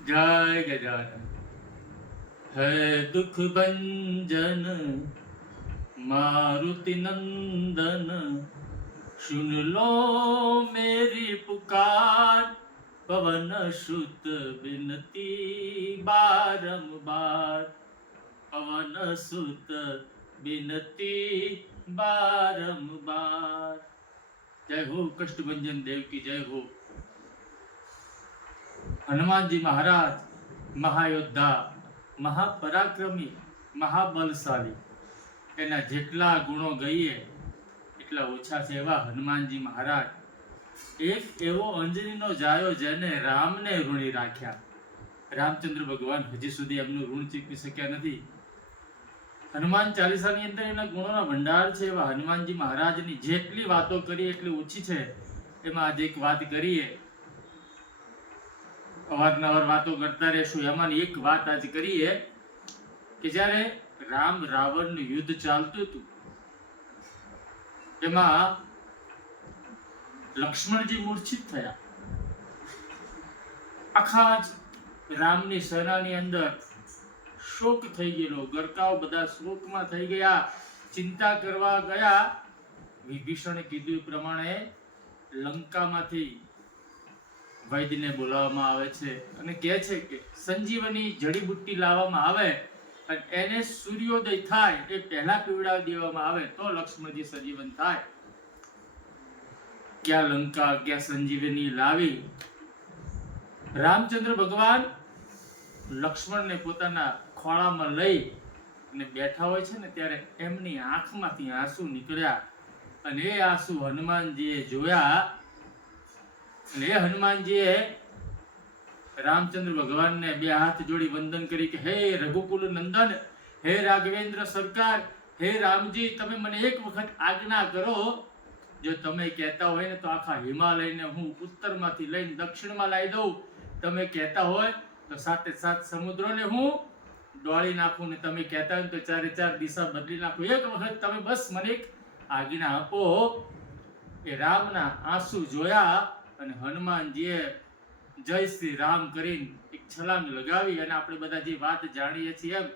જય ગજાનન હે દુઃખ ભંજન મારુતિ નંદન સુન લો મેરી પુકાર પવન સુત બિનતી બારંબાર પવન સુત બિનતી બારંબાર જય હો કષ્ટભંજન દેવ કી જય હો હનુમાનજી મહારાજ, મહાયોદ્ધા, મહાપરાક્રમી, મહાબલશાળી. એના જેટલા ગુણો ગઈએ, એટલા ઓછા છે એવા હનુમાનજી મહારાજ. એક એવો અંજનીનો જાયો જેને રામને ઋણી રાખ્યા. રામચંદ્ર ભગવાન હજી સુધી એમનું ઋણ ચૂકવી શક્યા નથી. હનુમાન ચાલીસાની અંદર એના ગુણોના ભંડાર છે એવા હનુમાનજી મહારાજની જેટલી વાતો કરી એટલી ઓછી છે. એમાં આજે એક વાત કરીએ. અવારનવાર વાતો કરતા રહેશું. એમાંની એક વાત આજે કરીએ કે જ્યારે રામ રાવણનું યુદ્ધ ચાલતું હતું, એમાં લક્ષ્મણજી મૂર્છિત થયા. આખા જ રામની સેનાની અંદર શોક થઈ ગયેલો. ગરકાવ બધા શોકમાં થઈ ગયા, ચિંતા કરવા ગયા. વિભીષણે કીધું પ્રમાણે લંકામાંથી વૈદ્યને બોલાવવામાં આવે છે અને કહે છે કે સંજીવની જડીબુટ્ટી લાવવામાં આવે અને એને સૂર્યોદય થાય એ પહેલા પીવડાવી દેવામાં આવે તો લક્ષ્મણજી સજીવન થાય. ક્યાં લંકા, ક્યાં સંજીવની લાવી? રામચંદ્ર ભગવાન લક્ષ્મણને પોતાના ખોળામાં લઈ અને બેઠા હોય છે ને ત્યારે એમની આંખમાંથી આંસુ નીકળ્યા અને એ આંસુ હનુમાનજીએ જોયા અને એ હનુમાનજીએ રામચંદ્ર ભગવાનને બે હાથ જોડી વંદન કરી કે, હે રઘુકુલ નંદન, હે રાઘવેન્દ્ર સરકાર, હે રામજી, તમે મને એક વખત આજ્ઞા કરો. જો તમે કહેતા હોય ને તો આખા હિમાલયને હું ઉત્તરમાંથી લઈને દક્ષિણમાં લાવી દઉં. તમે કહેતા હોય તો સાતે સાત સમુદ્રોને હું દોડી નાખું ને તમે કહેતા હોય તો ચારે ચાર દિશા બદલી નાખું. એક વખત તમે બસ મને એક આજ્ઞા આપો. એ રામના આંસુ જોયા અને હનુમાનજીએ જય શ્રી રામ કરીને એક છલાંગ લગાવી અને આપણે બધા જે વાત જાણીએ છીએ એમ,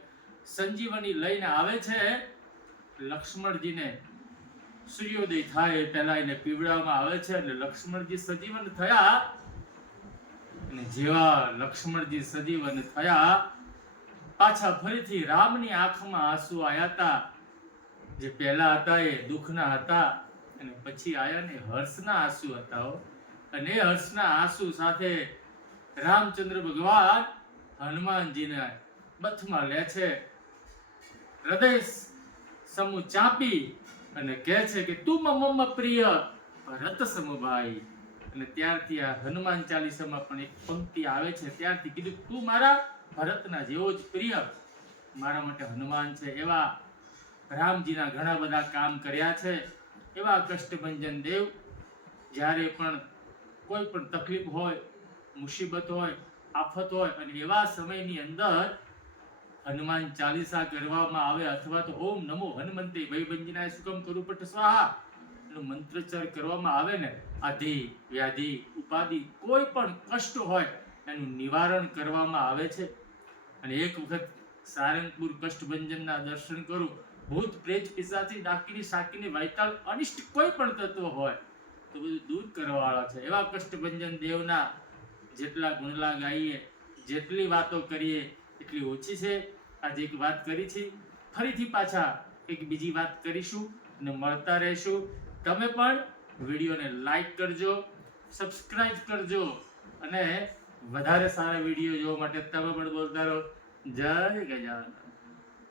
સંજીવની લઈને આવે છે, લક્ષ્મણજીને સૂર્યોદય થાય એ પહેલા એને પીવડાવવામાં આવે છે અને લક્ષ્મણજી સજીવન થયા અને જેવા લક્ષ્મણજી સજીવન થયા, પાછા ફરીથી રામની આંખમાં આંસુ આવ્યા હતા જે પહેલા હતા એ દુઃખના હતા અને પછી આયા ને હર્ષના આંસુ હતા. અને હર્ષના આંસુ સાથે રામચંદ્ર ભગવાન હનુમાનજીને બથમાં લે છે. હૃદય સમૂહ ચાપી અને કહે છે કે, તું મમ્મ પ્રિય ભરત સમભાઈ. અને ત્યારથી આ હનુમાન ચાલીસામાં પણ એક પંક્તિ આવે છે. ત્યારથી કીધું, તું મારા ભરતના જેવો જ પ્રિય, મારા માટે હનુમાન છે. એવા રામજીના ઘણા બધા કામ કર્યા છે. એવા કષ્ટભંજન દેવ જ્યારે પણ કોઈ પણ તકલીફ હોય, મુસીબત હોય, આફત હોય અને એવા સમયની અંદર હનુમાન ચાલીસા કરવામાં આવે અથવા તો ઓમ નમો હનુમંતે વૈભંજનાય સુકમ કરુપટ સ્વાહા એનો મંત્રોચ્ચાર કરવામાં આવે ને, આધિ, વ્યાધિ, ઉપાધિ, કોઈ પણ કષ્ટ હોય એનું નિવારણ કરવામાં આવે છે. અને એક વખત સારંગપુર કષ્ટભંજનના દર્શન કરું, ભૂત પ્રેત પિસાથી ડાકીની સાકીની વાયતાલ અનિષ્ટ કોઈ પણ તત્વ હોય તો બધું દૂર કરવાવાળા છે. એવા કષ્ટભંજન દેવના જેટલા ગુણલા ગાઈએ જેટલી વાતો કરીએ, એટલી ઓછી છે. આજે એક વાત કરી છે. ફરીથી પાછા એક બીજી વાત કરીશું અને મળતા રહેશું. તમે પણ વિડીયોને લાઈક કરજો સબસ્ક્રાઈબ કરજો અને વધારે સારા વીડિયો જોવા માટે તમે પણ બોલતા રહો. જય ગજાનંદ